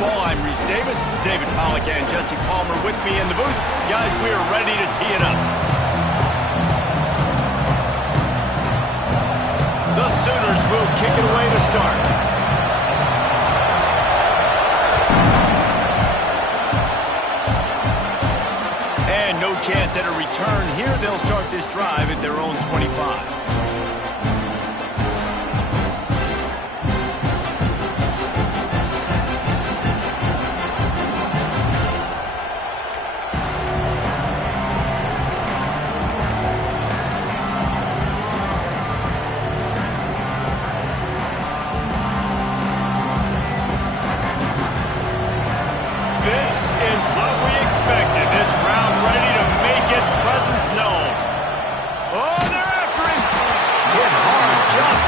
football. I'm Reese Davis, David Pollack, and Jesse Palmer with me in the booth. Guys, we are ready to tee it up. The Sooners will kick it away to start. And no chance at a return here. They'll start this drive at their own 25.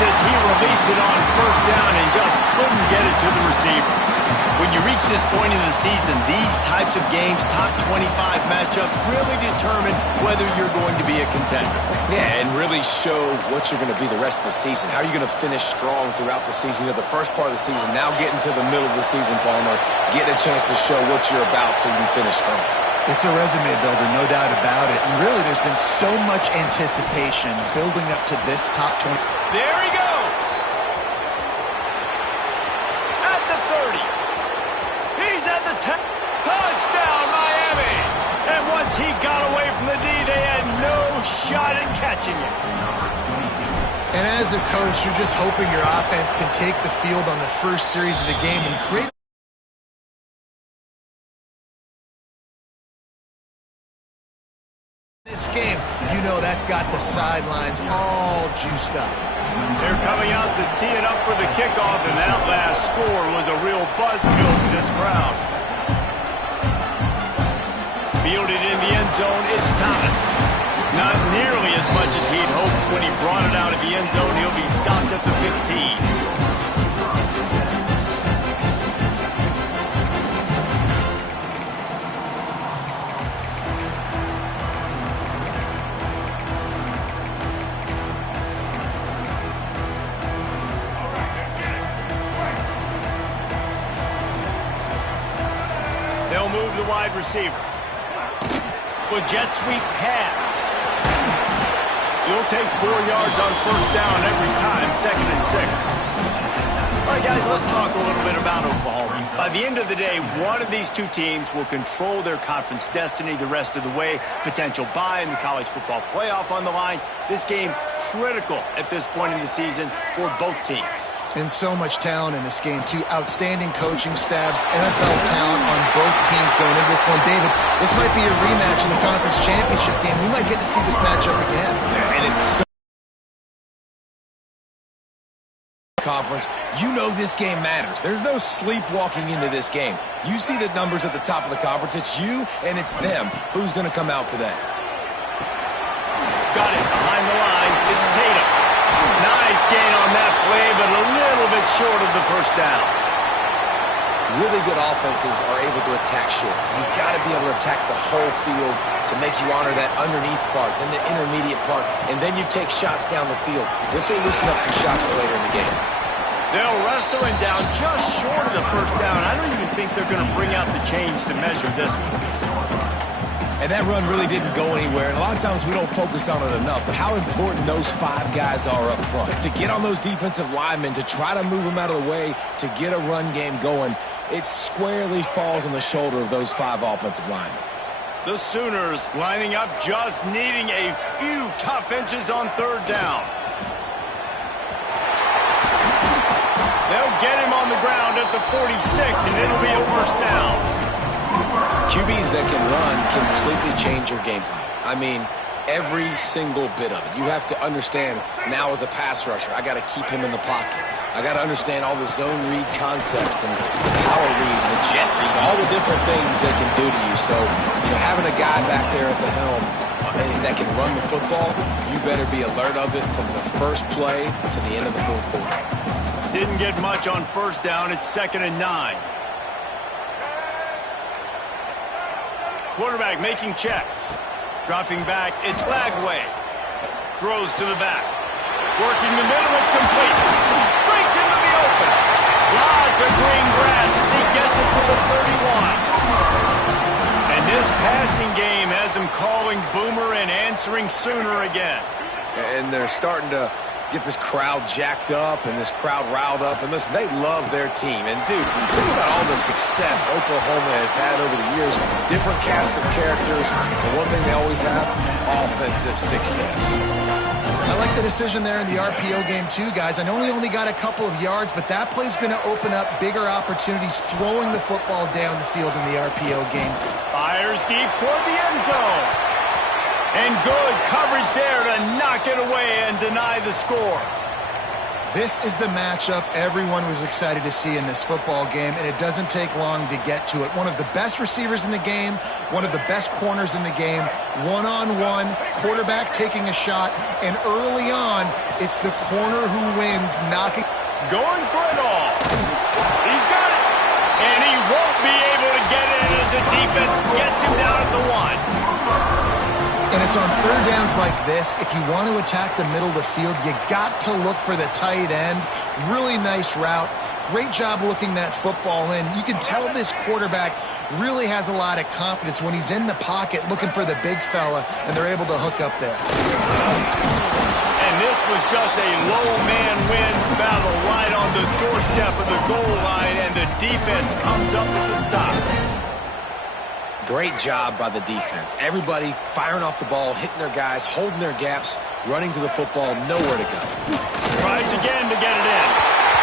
As he released it on first down and just couldn't get it to the receiver. When you reach this point in the season, these types of games, top 25 matchups, really determine whether you're going to be a contender. Yeah, and really show what you're going to be the rest of the season. How are you going to finish strong throughout the season? You know, the first part of the season, now getting to the middle of the season, Palmer, getting a chance to show what you're about so you can finish strong. It's a resume builder, no doubt about it. And really, there's been so much anticipation building up to this top 20. There he goes. At the 30. He's at the 10. Touchdown, Miami. And once he got away from the D, they had no shot at catching it. And as a coach, you're just hoping your offense can take the field on the first series of the game and create this game. You know that's got the sidelines all juiced up. They're coming out to tee it up for the kickoff, and that last score was a real buzzkill for this crowd. Fielded in the end zone, it's Thomas. Not nearly as much as he'd hoped when he brought it out of the end zone. He'll be stopped at the 15. They'll move the wide receiver. With jet sweep pass. You'll take 4 yards on first down every time, 2nd and 6. All right, guys, let's talk a little bit about Oklahoma. By the end of the day, one of these two teams will control their conference destiny the rest of the way. Potential bye in the college football playoff on the line. This game critical at this point in the season for both teams. And so much talent in this game, too. Outstanding coaching staffs, NFL talent on both teams going into this one. David, this might be a rematch in the conference championship game. We might get to see this matchup again. Yeah, and it's so conference. You know this game matters. There's no sleepwalking into this game. You see the numbers at the top of the conference. It's you and it's them. Who's going to come out today? Got it behind the line. It's Tatum. Nice gain on that play, but a little bit short of the first down. Really good offenses are able to attack short. You've got to be able to attack the whole field to make you honor that underneath part, then the intermediate part, and then you take shots down the field. This will loosen up some shots for later in the game. They'll wrestle him down just short of the first down. I don't even think they're going to bring out the chains to measure this one. And that run really didn't go anywhere. And a lot of times we don't focus on it enough. But how important those 5 guys are up front. To get on those defensive linemen, to try to move them out of the way, to get a run game going, it squarely falls on the shoulder of those 5 offensive linemen. The Sooners lining up, just needing a few tough inches on 3rd down. They'll get him on the ground at the 46, and it'll be a first down. QBs that can run completely change your game plan. I mean, every single bit of it. You have to understand now as a pass rusher, I got to keep him in the pocket. I got to understand all the zone read concepts and power read and the jet read, all the different things they can do to you. So, you know, having a guy back there at the helm that can run the football, you better be alert of it from the first play to the end of the 4th quarter. Didn't get much on first down. It's 2nd and 9. Quarterback making checks. Dropping back, it's Lagway. Throws to the back. Working the middle, it's complete. Breaks into the open. Lots of green grass as he gets it to the scoring sooner again. And they're starting to get this crowd jacked up and this crowd riled up. And listen, they love their team. And, dude, think about all the success Oklahoma has had over the years. Different cast of characters. But one thing they always have, offensive success. I like the decision there in the RPO game too, guys. I know he only got a couple of yards, but that play's going to open up bigger opportunities throwing the football down the field in the RPO game. Fires deep toward the end zone. And good coverage there to knock it away and deny the score. This is the matchup everyone was excited to see in this football game, and it doesn't take long to get to it. One of the best receivers in the game, one of the best corners in the game, one-on-one, quarterback taking a shot, and early on, it's the corner who wins, knocking. Going for it all. He's got it. And he won't be able to get it as the defense gets him down at the 1. And it's on third downs like this. If you want to attack the middle of the field, you got to look for the tight end. Really nice route. Great job looking that football in. You can tell this quarterback really has a lot of confidence when he's in the pocket looking for the big fella, and they're able to hook up there. And this was just a low man wins battle right on the doorstep of the goal line, and the defense comes up with the stop. Great job by the defense. Everybody firing off the ball, hitting their guys, holding their gaps, running to the football, nowhere to go. Tries again to get it in.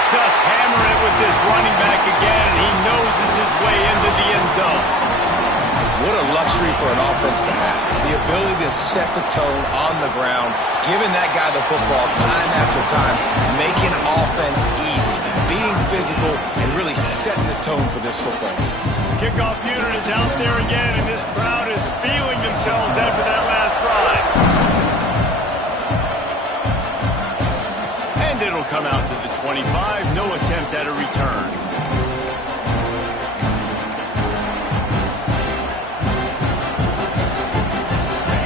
Just hammer it with this running back again, and he noses his way into the end zone. What a luxury for an offense to have. The ability to set the tone on the ground, giving that guy the football time after time, making offense easy, being physical, and really setting the tone for this football game. Kickoff unit is out there again, and this crowd is feeling themselves after that last drive. And it'll come out to the 25. No attempt at a return.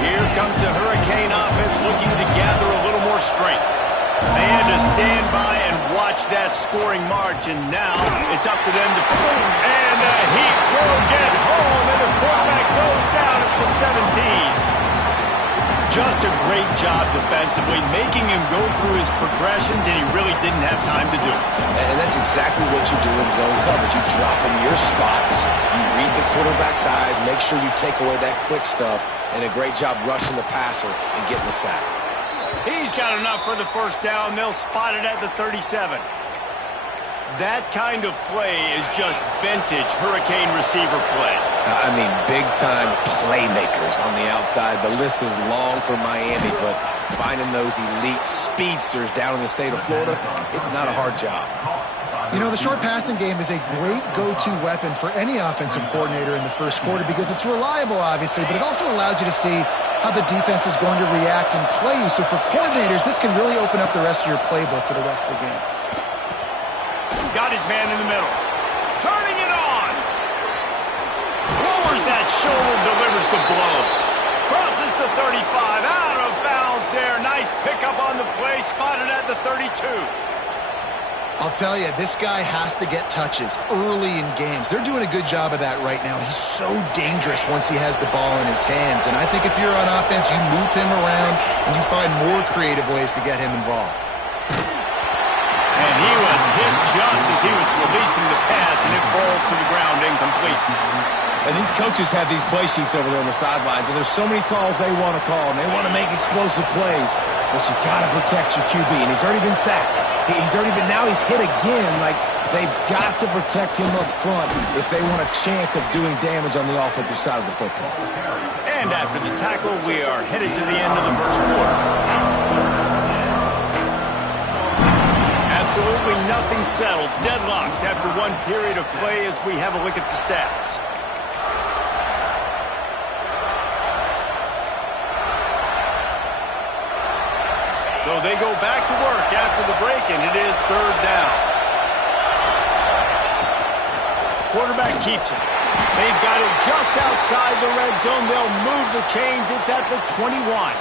Here comes the Hurricane offense looking to gather a little more strength. They had to stand by and watch that scoring march, and now it's up to them to... And the Heat will get home, and the quarterback goes down at the 17. Just a great job defensively, making him go through his progressions, and he really didn't have time to do it. And that's exactly what you do in zone coverage. You drop in your spots, you read the quarterback's eyes, make sure you take away that quick stuff, and a great job rushing the passer and getting the sack. He's got enough for the first down. They'll spot it at the 37. That kind of play is just vintage Hurricane receiver play. I mean, big-time playmakers on the outside. The list is long for Miami, but finding those elite speedsters down in the state of Florida, it's not a hard job. You know, the short passing game is a great go-to weapon for any offensive coordinator in the first quarter because it's reliable, obviously, but it also allows you to see how the defense is going to react and play you. So for coordinators, this can really open up the rest of your playbook for the rest of the game. Got his man in the middle. Turning it on. Lowers that shoulder, delivers the blow. Crosses the 35, out of bounds there. Nice pickup on the play, spotted at the 32. I'll tell you, this guy has to get touches early in games. They're doing a good job of that right now. He's so dangerous once he has the ball in his hands. And I think if you're on offense, you move him around and you find more creative ways to get him involved. And he was hit just as he was releasing the pass, and it falls to the ground incomplete. And these coaches have these play sheets over there on the sidelines, and there's so many calls they want to call, and they want to make explosive plays. But you got to protect your QB, and he's already been sacked. Now he's hit again. Like, they've got to protect him up front if they want a chance of doing damage on the offensive side of the football. And after the tackle, we are headed to the end of the first quarter. Absolutely nothing settled. Deadlocked after one period of play as we have a look at the stats. So they go back to work after the break, and it is third down. Quarterback keeps it. They've got it just outside the red zone. They'll move the chains. It's at the 21.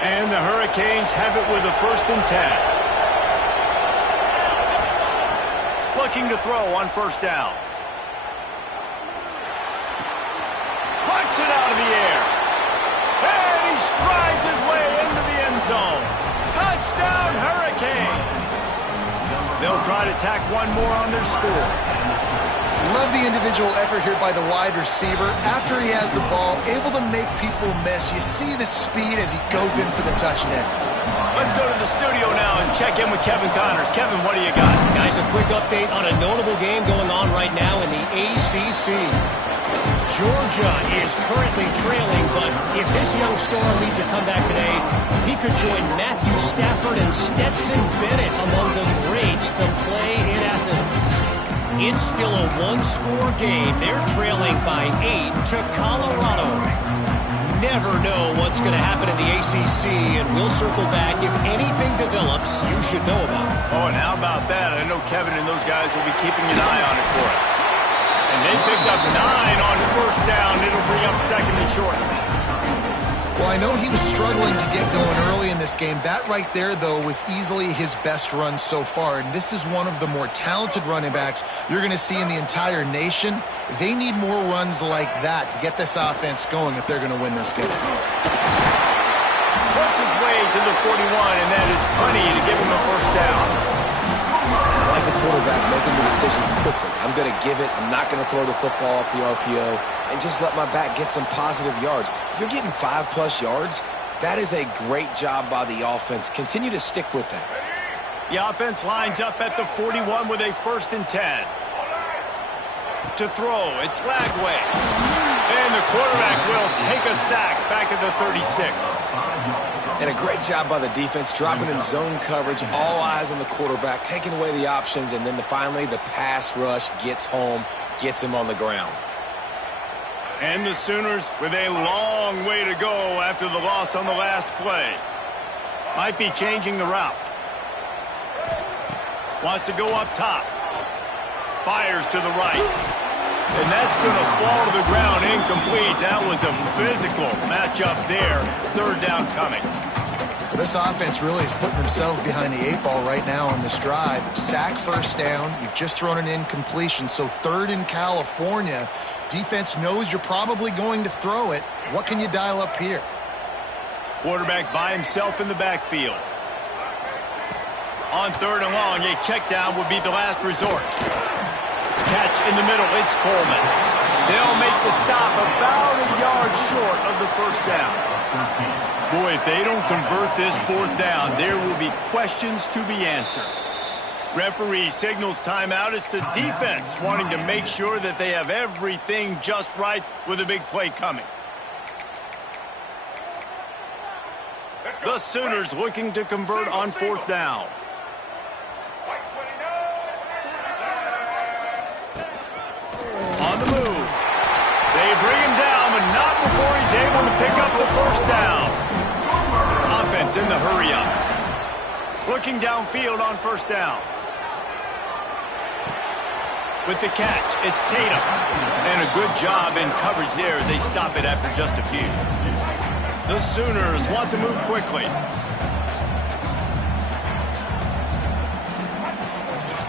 And the Hurricanes have it with a 1st and 10. looking to throw on first down. Plucks it out of the air. And he strides his way into the end zone. Touchdown, Hurricanes. They'll try to tack one more on their score. Love the individual effort here by the wide receiver. After he has the ball, able to make people miss. You see the speed as he goes in for the touchdown. Let's go to the studio now and check in with Kevin Connors. Kevin, what do you got? Guys, a quick update on a notable game going on right now in the ACC. Georgia is currently trailing, but if this young star leads a comeback today, he could join Matthew Stafford and Stetson Bennett among the greats to play in Athens. It's still a one-score game. They're trailing by 8 to Colorado. Never know what's going to happen in the ACC, and we'll circle back if anything develops you should know about. Oh, and how about that? I know Kevin and those guys will be keeping an eye on it for us. And they picked up 9 on first down. It'll bring up second and short. Well, I know he was struggling to get going early in this game. That right there, though, was easily his best run so far. And this is one of the more talented running backs you're going to see in the entire nation. They need more runs like that to get this offense going if they're going to win this game. Puts his way to the 41, and that is plenty to give him a first down. I like the quarterback making the decision quickly. I'm going to give it. I'm not going to throw the football off the RPO and just let my back get some positive yards. You're getting 5+ yards. That is a great job by the offense. Continue to stick with that. The offense lines up at the 41 with a 1st and 10. To throw, it's Lagway. And the quarterback will take a sack back at the 36. And a great job by the defense, dropping in zone coverage, all eyes on the quarterback, taking away the options, and then finally the pass rush gets home, gets him on the ground. And the Sooners with a long way to go after the loss on the last play. Might be changing the route. Wants to go up top. Fires to the right. And that's going to fall to the ground incomplete. That was a physical matchup there. 3rd down coming. This offense really is putting themselves behind the 8 ball right now on this drive. Sack, first down. You've just thrown an incompletion. So 3rd in California. Defense knows you're probably going to throw it. What can you dial up here? Quarterback by himself in the backfield. On 3rd and long, a check down would be the last resort. Catch in the middle, it's Coleman. They'll make the stop about a yard short of the first down. Boy, if they don't convert this 4th down, there will be questions to be answered. Referee signals timeout. It's the defense wanting to make sure that they have everything just right with a big play coming. The Sooners looking to convert on 4th down. On the move. They bring him down, but not before he's able to pick up the first down. Offense in the hurry up. Looking downfield on first down. With the catch, it's Tatum. And a good job in coverage there. They stop it after just a few. The Sooners want to move quickly.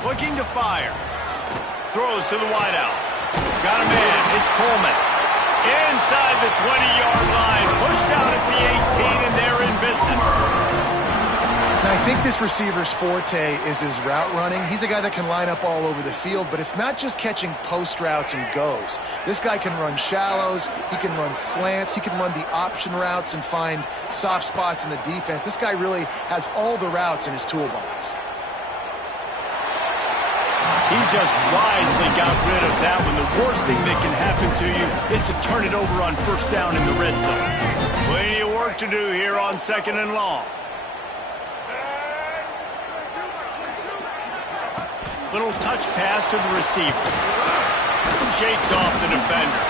Looking to fire. Throws to the wideout. Got a man. It's Coleman. Inside the 20-yard line. Pushed out at the 18, and they're in business. And I think this receiver's forte is his route running. He's a guy that can line up all over the field, but it's not just catching post routes and goes. This guy can run shallows. He can run slants. He can run the option routes and find soft spots in the defense. This guy really has all the routes in his toolbox. He just wisely got rid of that one. The worst thing that can happen to you is to turn it over on first down in the red zone. Plenty of work to do here on 2nd and long. Little touch pass to the receiver. Shakes off the defender.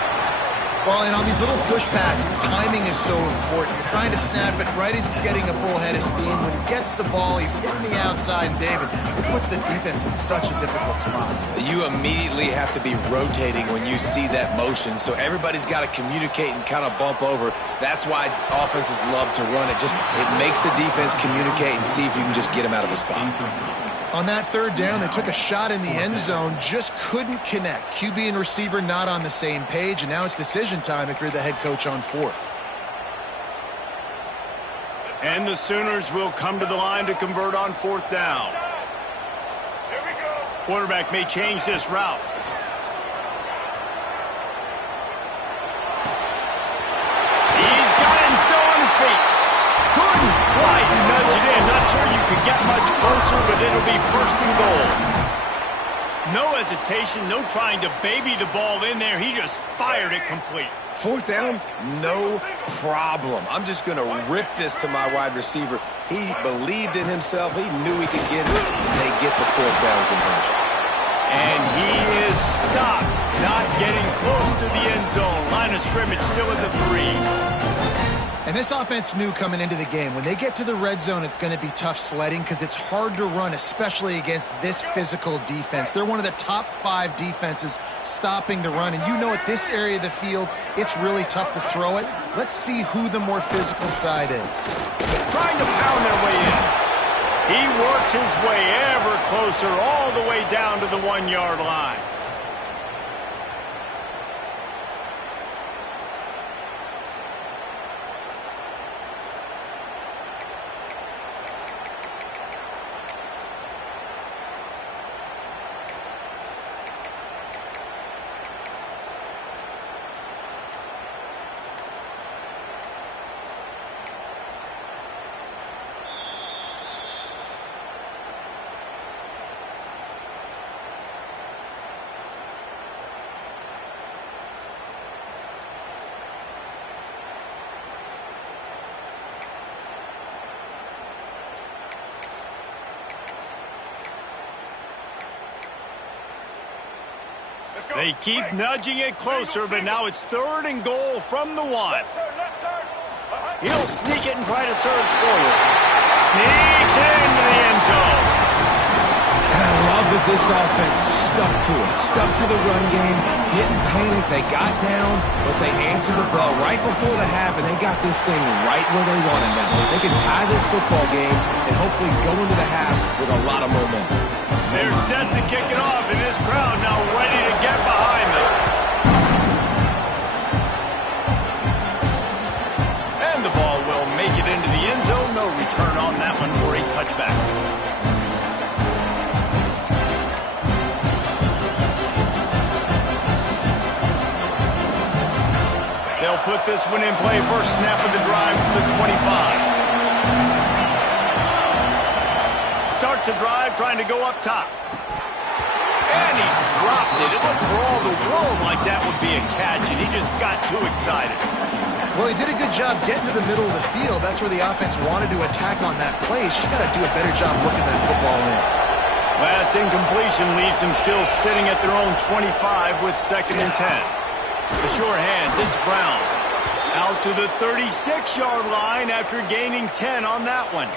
Well, and on these little push passes, timing is so important. You're trying to snap it right as he's getting a full head of steam. When he gets the ball, he's hitting the outside, and David, it puts the defense in such a difficult spot. You immediately have to be rotating when you see that motion, so everybody's got to communicate and kind of bump over. That's why offenses love to run it. It makes the defense communicate and see if you can just get him out of a spot. On that third down, they took a shot in the end zone, just couldn't connect. QB and receiver not on the same page, and now it's decision time if you're the head coach on fourth. And the Sooners will come to the line to convert on fourth down. Quarterback may change this route. He's got it and still on his feet. Couldn't quite nudge it in. Not sure you could get much closer, but it'll be first and goal. No hesitation, no trying to baby the ball in there. He just fired it complete. Fourth down, no problem. I'm just going to rip this to my wide receiver. He believed in himself. He knew he could get it. They get the fourth down conversion. And he is stopped, not getting close to the end zone. Line of scrimmage still at the 3. And this offense knew coming into the game, when they get to the red zone, it's going to be tough sledding because it's hard to run, especially against this physical defense. They're one of the top 5 defenses stopping the run. And you know at this area of the field, it's really tough to throw it. Let's see who the more physical side is. Trying to pound their way in. He works his way ever closer all the way down to the 1-yard line. They keep nudging it closer, but now it's third and goal from the 1. He'll sneak it and try to surge forward. Sneaks into the end zone. And I love that this offense stuck to it. Stuck to the run game. Didn't panic. They got down, but they answered the bell right before the half, and they got this thing right where they wanted now. They can tie this football game and hopefully go into the half with a lot of momentum. They're set to kick it off, and this crowd now ready to get behind them. And the ball will make it into the end zone. No return on that one for a touchback. They'll put this one in play. First snap of the drive from the 25. Starts the drive, trying to go up top. And he dropped it. It looked for all the world like that would be a catch, and he just got too excited. Well, he did a good job getting to the middle of the field. That's where the offense wanted to attack on that play. He's just got to do a better job looking that football in. Last incompletion leaves them still sitting at their own 25 with 2nd and 10. The sure hands, it's Brown. Out to the 36-yard line after gaining 10 on that one.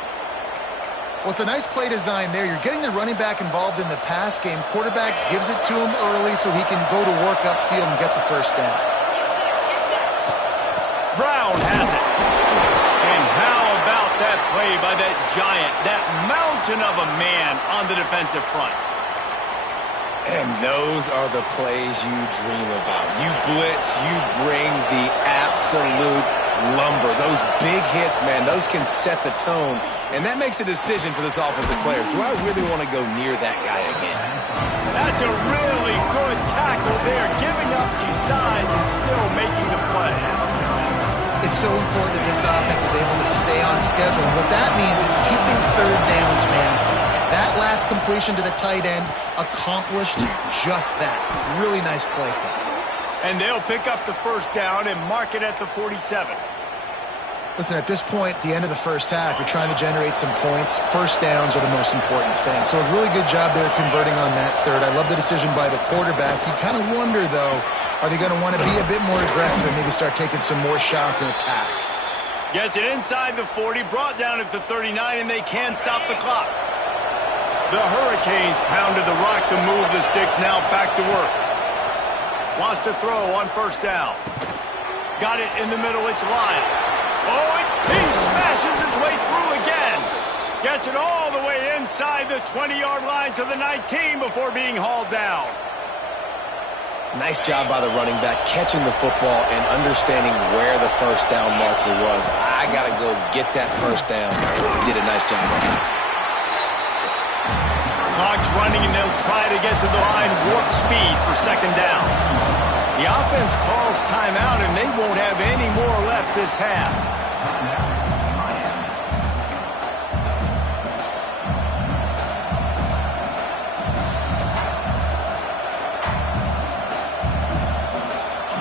Well, it's a nice play design there. You're getting the running back involved in the pass game. Quarterback gives it to him early so he can go to work upfield and get the first down. Brown has it. And how about that play by that giant, that mountain of a man on the defensive front? And those are the plays you dream about. You blitz, you bring the absolute lumber. Those big hits, man, those can set the tone. And that makes a decision for this offensive player. Do I really want to go near that guy again? That's a really good tackle there, giving up some size and still making the play. It's so important that this offense is able to stay on schedule. And what that means is keeping third downs management. That last completion to the tight end accomplished just that. Really nice play. And they'll pick up the first down and mark it at the 47. Listen, at this point, the end of the first half, you're trying to generate some points. First downs are the most important thing. So a really good job there converting on that third. I love the decision by the quarterback. You kind of wonder, though, are they going to want to be a bit more aggressive and maybe start taking some more shots and attack? Gets it inside the 40, brought down at the 39, and they can't stop the clock. The Hurricanes pounded the rock to move the sticks, now back to work. Wants to throw on first down. Got it in the middle, it's Lyle. Oh, he smashes his way through again. Gets it all the way inside the 20-yard line to the 19 before being hauled down. Nice job by the running back, catching the football and understanding where the first down marker was. I got to go get that first down. He did a nice job on that. Clock's running, and they'll try to get to the line warp speed for second down. The offense calls timeout, and they won't have any more left this half.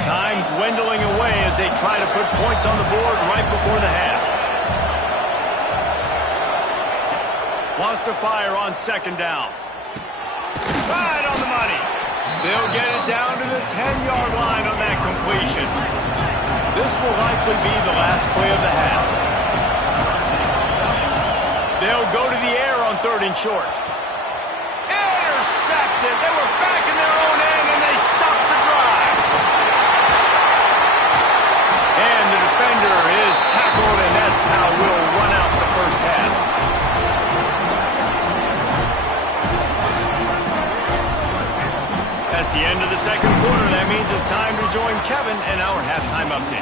Time dwindling away as they try to put points on the board right before the half. Wants to fire on second down. Right on the money. They'll get it down to the 10-yard line on that completion. This will likely be the last play of the half. They'll go to the air on 3rd and short. Intercepted. They were back in their own end, and they stopped the drive. And the defender is tackled, and that's how we'll run out the first half. That's the end of the second quarter. That means it's time to join Kevin in our halftime update.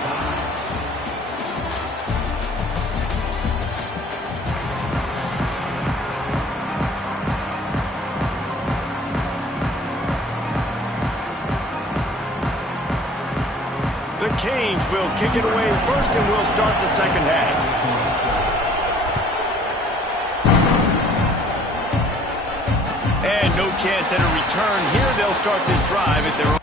The Canes will kick it away first, and we'll start the second half. And no chance at a return here. They'll start this drive at their own.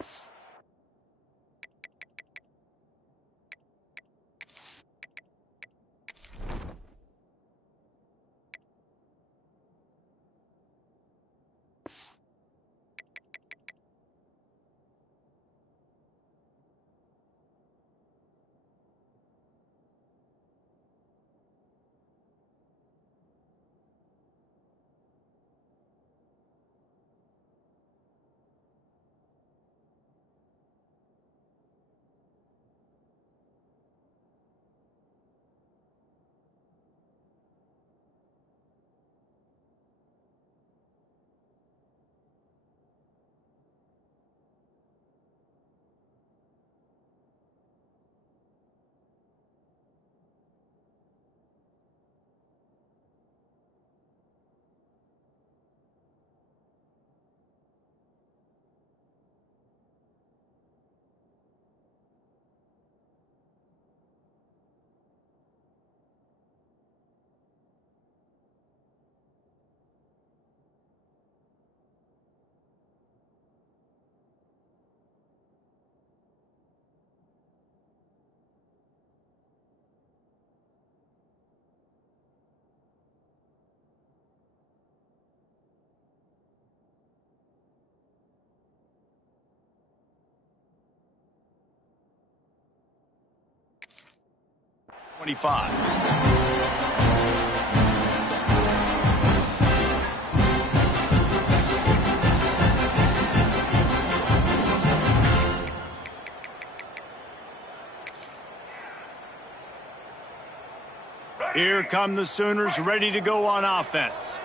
Here come the Sooners, ready to go on offense.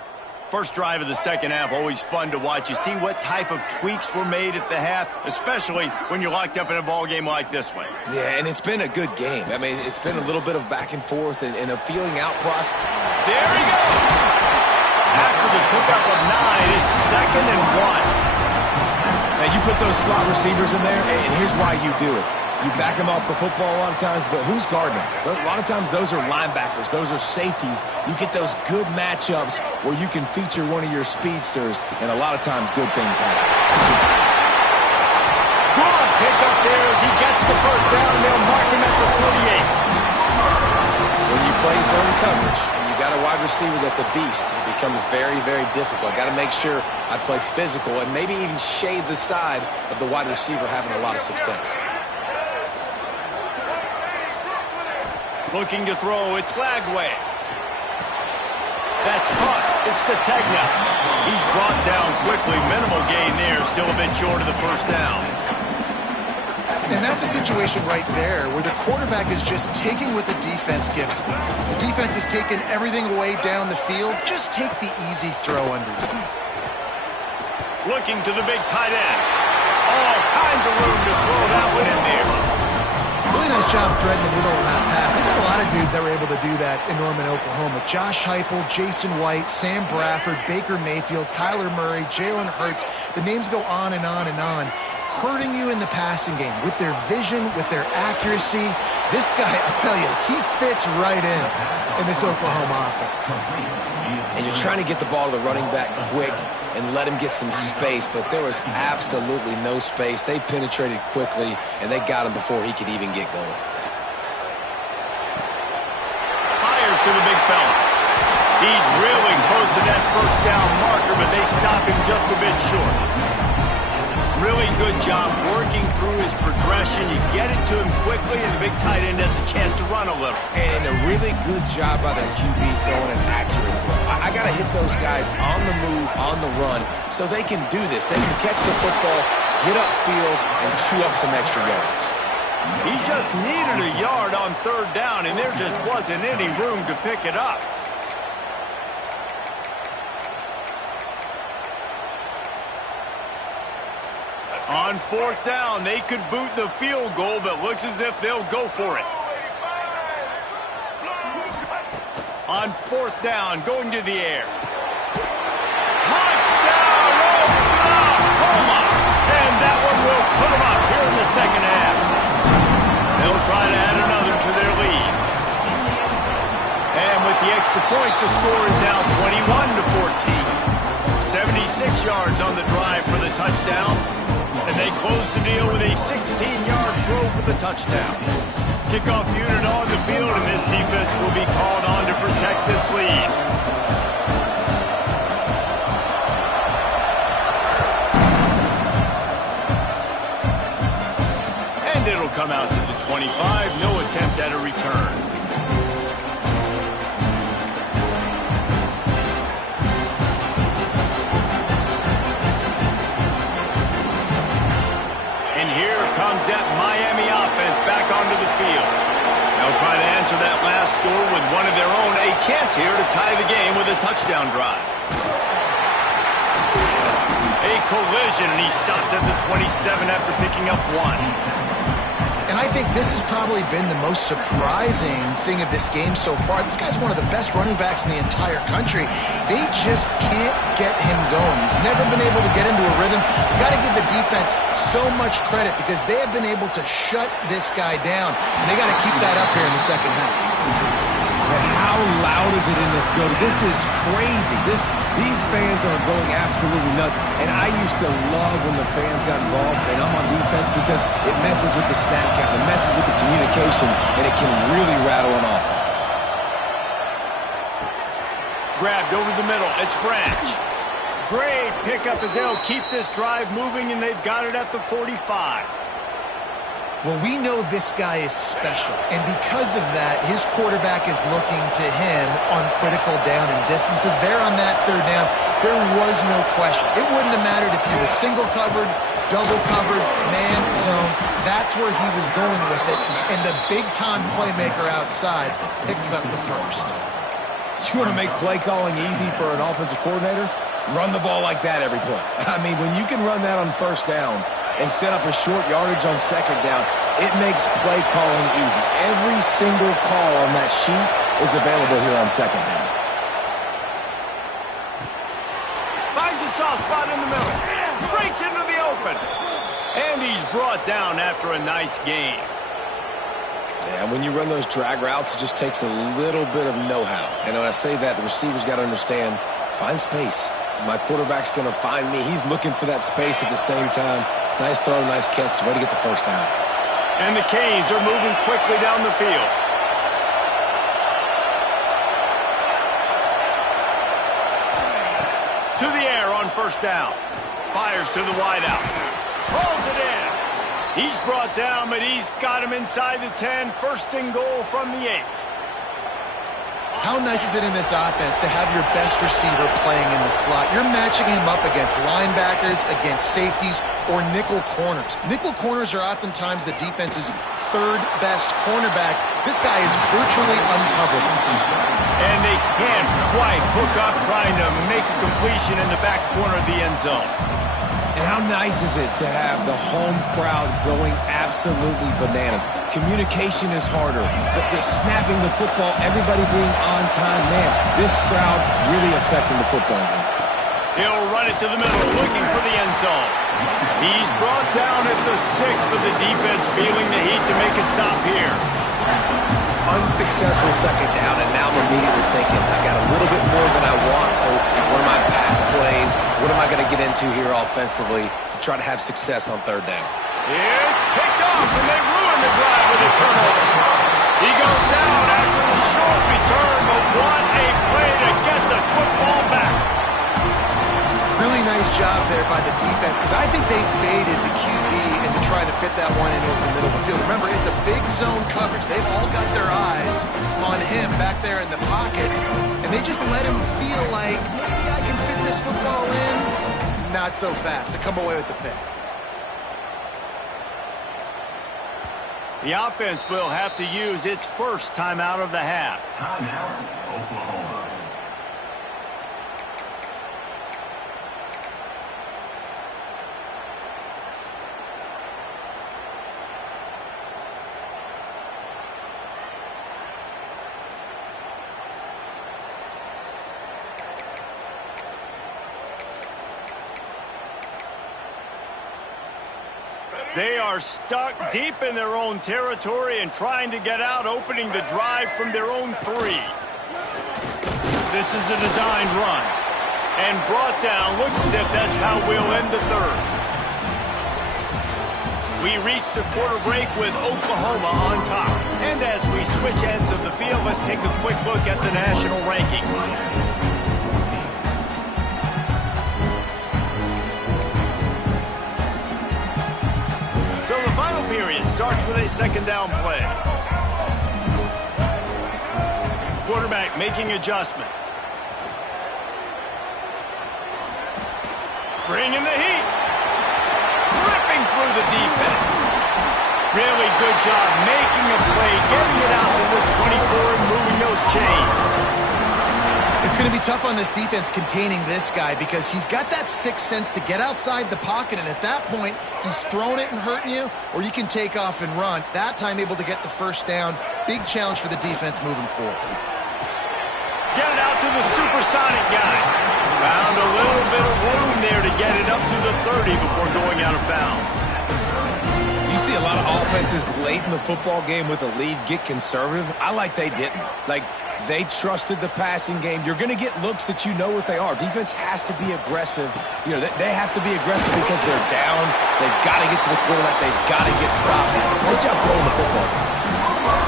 First drive of the second half, always fun to watch. You see what type of tweaks were made at the half, especially when you're locked up in a ball game like this one. Yeah, and it's been a good game. I mean, it's been a little bit of back and forth and a feeling out process. There he goes! After the pickup of 9, it's 2nd and 1. Now, you put those slot receivers in there, and here's why you do it. You back them off the football a lot of times, but who's guarding them? A lot of times those are linebackers. Those are safeties. You get those good matchups where you can feature one of your speedsters, and a lot of times good things happen. Good pickup there as he gets the first down, and they'll mark him at the 48. When you play zone coverage and you got a wide receiver that's a beast, it becomes very, very difficult. Got to make sure I play physical and maybe even shade the side of the wide receiver having a lot of success. Looking to throw, it's Lagway. That's caught. It's Sategna. He's brought down quickly. Minimal gain there. Still a bit short of the first down. And that's a situation right there where the quarterback is just taking what the defense gives him. The defense is taking everything away down the field. Just take the easy throw underneath. Looking to the big tight end. All kinds of room to throw that one in there. Really nice job threading the needle on that pass. They got a lot of dudes that were able to do that in Norman, Oklahoma. Josh Heupel, Jason White, Sam Bradford, Baker Mayfield, Kyler Murray, Jalen Hurts. The names go on and on and on. Hurting you in the passing game with their vision, with their accuracy. This guy, I tell you, he fits right in this Oklahoma offense. And you're trying to get the ball to the running back quick and let him get some space, but there was absolutely no space. They penetrated quickly, and they got him before he could even get going. Fires to the big fella. He's really close to that first down marker, but they stop him just a bit short. Really good job working through his progression. You get it to him quickly, and the big tight end has a chance to run a little. And a really good job by the QB throwing an accurate throw. I got to hit those guys on the move, on the run, so they can do this. They can catch the football, get upfield, and chew up some extra yards. He just needed a yard on third down, and there just wasn't any room to pick it up. On fourth down, they could boot the field goal, but looks as if they'll go for it. On fourth down, going to the air. Touchdown, Oklahoma! And that one will put them up here in the second half. They'll try to add another to their lead. And with the extra point, the score is now 21-14. 76 yards on the drive for the touchdown. And they close the deal with a 16-yard throw for the touchdown. Kickoff unit on the field, and this defense will be called on to protect this lead. And it'll come out to the 25. No attempt at a return. Comes that Miami offense back onto the field. They'll try to answer that last score with one of their own. A chance here to tie the game with a touchdown drive. A collision, and he stopped at the 27 after picking up one. And I think this has probably been the most surprising thing of this game so far. This guy's one of the best running backs in the entire country. They just can't get him going. He's never been able to get into a rhythm. You've got to give the defense so much credit because they have been able to shut this guy down. And they got to keep that up here in the second half. And how loud is it in this building? This is crazy. These fans are going absolutely nuts. And I used to love when the fans got involved, and I'm on defense because it messes with the snap count, it messes with the communication, and it can really rattle an offense. Grabbed over the middle. It's Branch. Great pickup as they'll keep this drive moving, and they've got it at the 45. Well, we know this guy is special, and because of that, his quarterback is looking to him on critical down and distances. There on that third down, there was no question. It wouldn't have mattered if he was single covered, double covered, man, zone. That's where he was going with it, and the big-time playmaker outside picks up the first. You want to make play calling easy for an offensive coordinator? Run the ball like that every play. I mean, when you can run that on first down and set up a short yardage on second down, it makes play calling easy. Every single call on that sheet is available here on second down. Finds a soft spot in the middle. Breaks into the open. And he's brought down after a nice gain. Yeah, when you run those drag routes, it just takes a little bit of know-how. And when I say that, the receiver's got to understand, find space. My quarterback's going to find me. He's looking for that space at the same time. Nice throw, nice catch. Way to get the first down. And the Canes are moving quickly down the field. To the air on first down. Fires to the wideout. Pulls it in. He's brought down, but he's got him inside the 10. First and goal from the 8. How nice is it in this offense to have your best receiver playing in the slot? You're matching him up against linebackers, against safeties, or nickel corners. Nickel corners are oftentimes the defense's third best cornerback. This guy is virtually uncoverable. And they can't quite hook up trying to make a completion in the back corner of the end zone. And how nice is it to have the home crowd going absolutely bananas? Communication is harder. They're snapping the football, everybody being on time. Man, this crowd really affecting the football game. He'll run it to the middle, looking for the end zone. He's brought down at the 6, but the defense feeling the heat to make a stop here. Unsuccessful second down, and now I'm immediately thinking, I got a little bit more than I want, so what are my pass plays? What am I going to get into here offensively to try to have success on third down? It's picked off, and they ruin the drive with a turnover. He goes down after the short return, but what a play to get the football back. Really nice job there by the defense, because I think they baited the QB into trying to fit that one in over the middle of the field. Remember, it's a big zone coverage. They've all got their eyes on him back there in the pocket, and they just let him feel like, maybe I can fit this football in. Not so fast. They come away with the pick. The offense will have to use its first timeout of the half. Timeout, Oklahoma. They are stuck deep in their own territory and trying to get out, opening the drive from their own 3. This is a designed run. And brought down. Looks as if that's how we'll end the third. We reach the quarter break with Oklahoma on top. And as we switch ends of the field, let's take a quick look at the national rankings. So the final period starts with a second down play. Quarterback making adjustments. Bringing the heat. Ripping through the defense. Really good job making a play, getting it out to the 24 and moving those chains. It's going to be tough on this defense containing this guy because he's got that sixth sense to get outside the pocket, and at that point, he's throwing it and hurting you, or you can take off and run. That time able to get the first down. Big challenge for the defense moving forward. Get it out to the supersonic guy. Found a little bit of room there to get it up to the 30 before going out of bounds. You see a lot of offenses late in the football game with a lead get conservative. I like they didn't. They trusted the passing game. You're going to get looks that you know what they are. Defense has to be aggressive. You know, they have to be aggressive because they're down. They've got to get to the quarterback. They've got to get stops. Nice job throwing the football.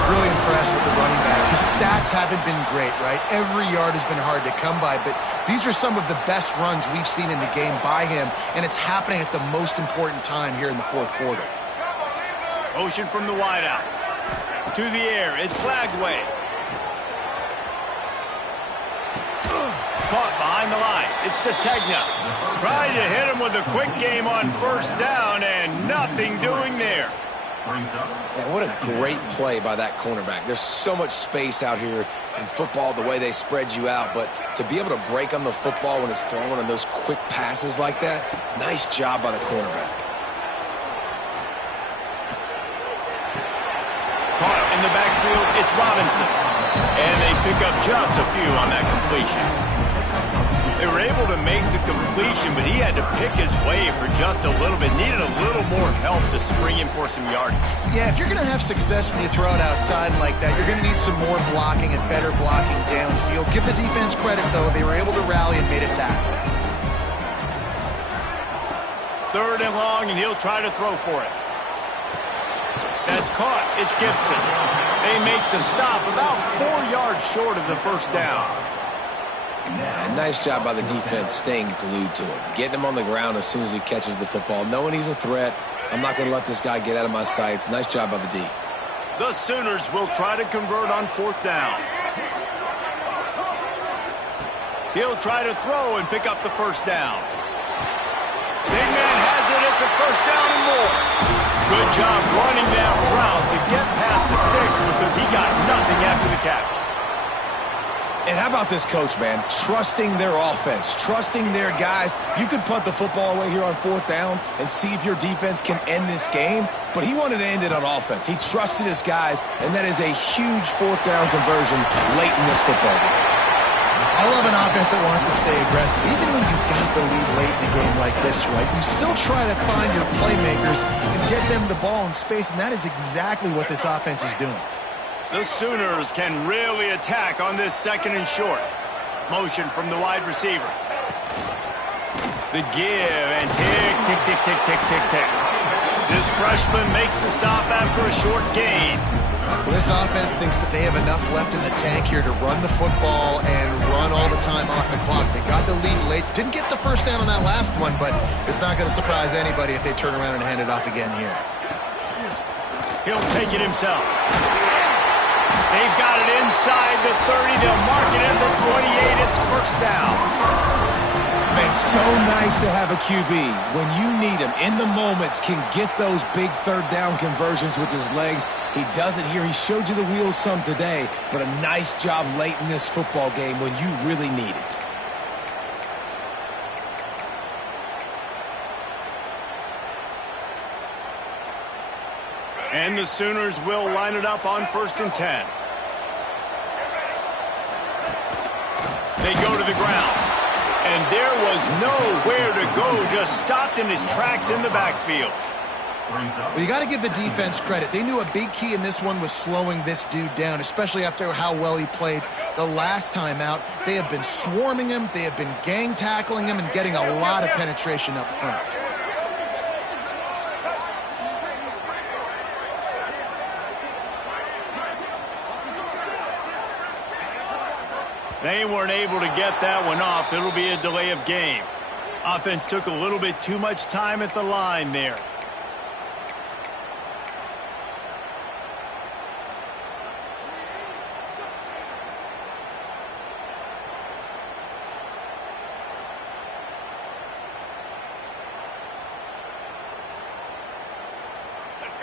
Really impressed with the running back. His stats haven't been great, right? Every yard has been hard to come by, but these are some of the best runs we've seen in the game by him, and it's happening at the most important time here in the fourth quarter. Motion from the wideout. To the air. It's Lagway. Caught behind the line. It's Sategna. Trying to hit him with a quick game on first down, and nothing doing there. Man, what a great play by that cornerback. There's so much space out here in football, the way they spread you out, but to be able to break on the football when it's thrown on those quick passes like that, nice job by the cornerback. Caught in the backfield, it's Robinson. And they pick up just a few on that completion. They were able to make the completion, but he had to pick his way for just a little bit. Needed a little more help to spring him for some yardage. Yeah, if you're going to have success when you throw it outside like that, you're going to need some more blocking and better blocking downfield. Give the defense credit, though. They were able to rally and made a tackle. Third and long, and he'll try to throw for it. That's caught. It's Gibson. They make the stop about 4 yards short of the first down. Nice job by the defense staying glued to him. Getting him on the ground as soon as he catches the football. Knowing he's a threat. I'm not going to let this guy get out of my sights. Nice job by the D. The Sooners will try to convert on fourth down. He'll try to throw and pick up the first down. Big man has it. It's a first down and more. Good job running that route to get past the sticks because he got nothing after the catch. And how about this coach, man? Trusting their offense, trusting their guys. You could punt the football away here on fourth down and see if your defense can end this game, but he wanted to end it on offense. He trusted his guys, and that is a huge fourth down conversion late in this football game. I love an offense that wants to stay aggressive. Even when you've got the lead late in a game like this, right, you still try to find your playmakers and get them the ball in space, and that is exactly what this offense is doing. The Sooners can really attack on this second and short. Motion from the wide receiver. The give and tick, tick, tick, tick, tick, tick, tick. This freshman makes the stop after a short gain. Well, this offense thinks that they have enough left in the tank here to run the football and run all the time off the clock. They got the lead late. Didn't get the first down on that last one, but it's not going to surprise anybody if they turn around and hand it off again here. He'll take it himself. They've got it inside the 30. They'll mark it at the 28. It's first down. Man, so nice to have a QB. When you need him, in the moments, can get those big third down conversions with his legs. He does it here. He showed you the wheels some today, but a nice job late in this football game when you really need it. And the Sooners will line it up on 1st and 10. They go to the ground. And there was nowhere to go, just stopped in his tracks in the backfield. Well, you got to give the defense credit. They knew a big key in this one was slowing this dude down, especially after how well he played the last time out. They have been swarming him. They have been gang tackling him and getting a lot of penetration up front. They weren't able to get that one off. It'll be a delay of game. Offense took a little bit too much time at the line there.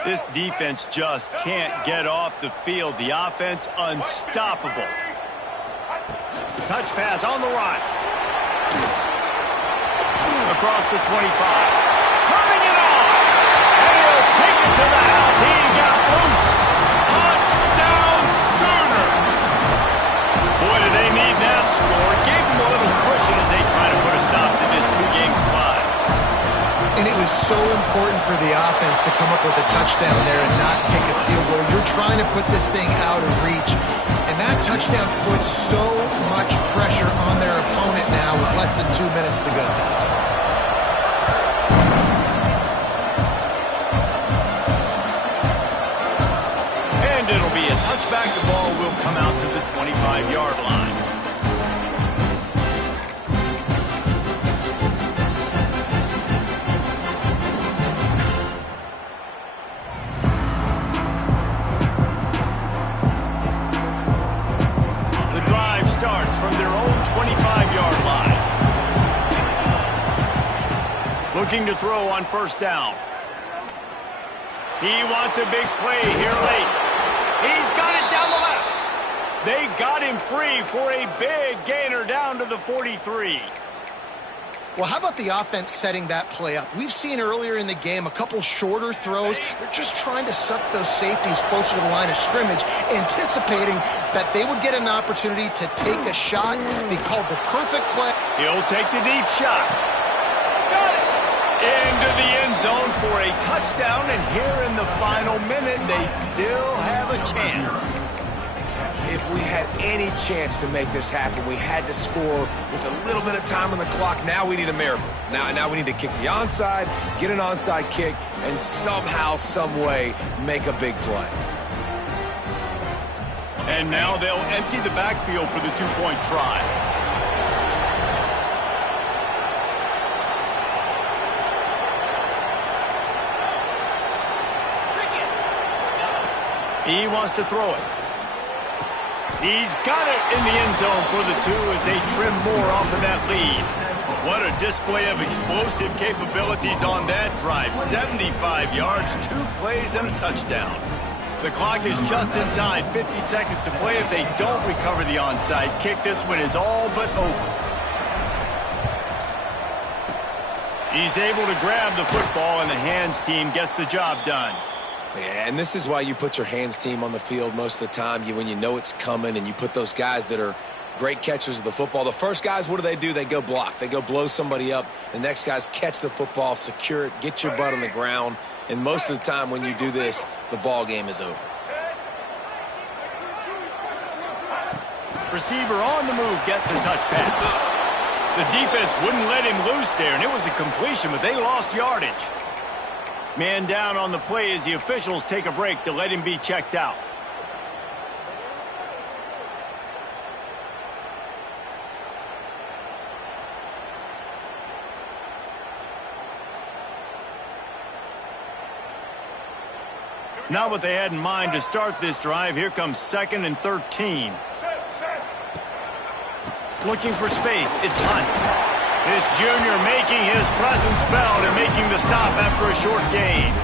This defense just can't get off the field. The offense unstoppable. Touch pass on the run. Across the 25. Turning it on. And he'll take it to the house. He got loose. Touchdown Sooners. Boy, do they need that score. Gave them a little cushion as they try to put a stop to this two-game slide. And it was so important for the offense to come up with a touchdown there and not kick a field goal. You're trying to put this thing out of reach. And that touchdown puts so much pressure on their opponent now with less than 2 minutes to go. And it'll be a touchback. The ball will come out to the 25-yard line. From their own 25-yard line. Looking to throw on 1st down. He wants a big play here late. He's got it down the left. They got him free for a big gainer down to the 43. Well, how about the offense setting that play up? We've seen earlier in the game a couple shorter throws. They're just trying to suck those safeties closer to the line of scrimmage, anticipating that they would get an opportunity to take a shot. They called the perfect play. He'll take the deep shot. Got it. Into the end zone for a touchdown, and here in the final minute, they still have a chance. If we had any chance to make this happen, we had to score with a little bit of time on the clock. Now we need a miracle. Now we need to kick the onside, get an onside kick, and somehow, some way, make a big play. And now they'll empty the backfield for the two-point try. He wants to throw it. He's got it in the end zone for the 2 as they trim more off of that lead. What a display of explosive capabilities on that drive. 75 yards, 2 plays, and a touchdown. The clock is just inside 50 seconds to play. If they don't recover the onside kick, this one is all but over. He's able to grab the football, and the hands team gets the job done. Yeah, and this is why you put your hands team on the field most of the time. When you know it's coming, and you put those guys that are great catchers of the football. The first guys, what do? They go block. They go blow somebody up. The next guys catch the football, secure it, get your butt on the ground. And most of the time when you do this, the ball game is over. Receiver on the move gets the touch pass. The defense wouldn't let him loose there, and it was a completion, but they lost yardage. Man down on the play as the officials take a break to let him be checked out. Not what they had in mind to start this drive. Here comes 2nd and 13. Looking for space. It's Hunt. This junior making his presence felt and making the stop after a short gain.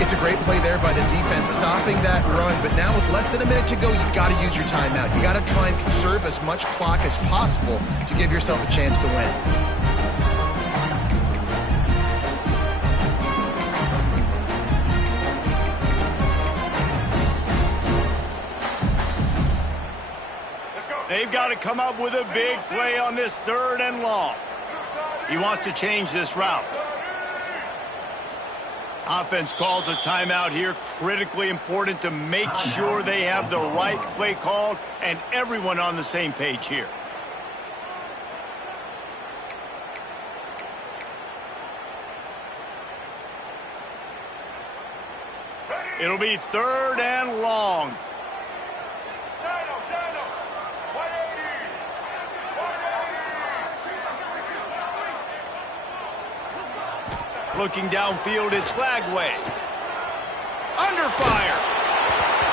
It's a great play there by the defense, stopping that run. But now with less than a minute to go, you got to use your timeout. You got to try and conserve as much clock as possible to give yourself a chance to win. They've got to come up with a big play on this 3rd and long. He wants to change this route. Offense calls a timeout here. Critically important to make sure they have the right play called and everyone on the same page here. It'll be 3rd and long. Looking downfield, it's Lagway. Under fire.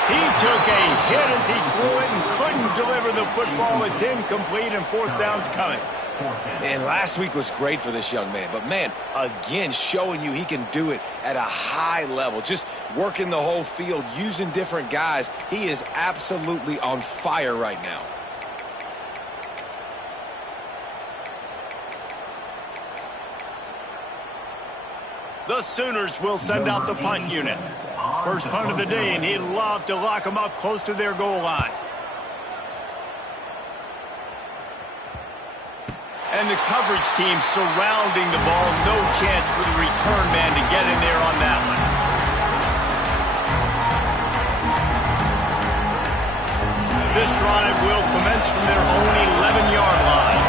He took a hit as he threw it and couldn't deliver the football. It's incomplete, and 4th down's coming. And last week was great for this young man. But, man, again, showing you he can do it at a high level. Just working the whole field, using different guys. He is absolutely on fire right now. The Sooners will send out the punt unit. First punt of the day, and he'd love to lock them up close to their goal line. And the coverage team surrounding the ball. No chance for the return man to get in there on that one. This drive will commence from their own 11-yard line.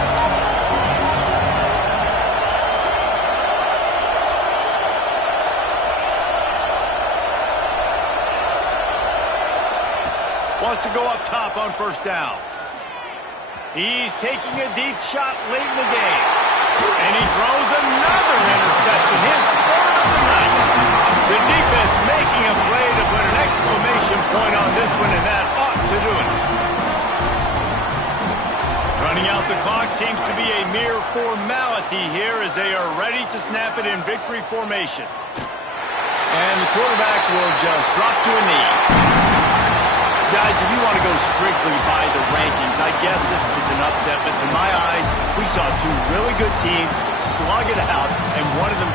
Wants to go up top on 1st down. He's taking a deep shot late in the game. And he throws another interception, his 3rd of the night. The defense making a play to put an exclamation point on this one, and that ought to do it. Running out the clock seems to be a mere formality here as they are ready to snap it in victory formation. And the quarterback will just drop to a knee. Guys, if you want to go strictly by the rankings, I guess this was an upset, but to my eyes, we saw 2 really good teams slug it out, and one of them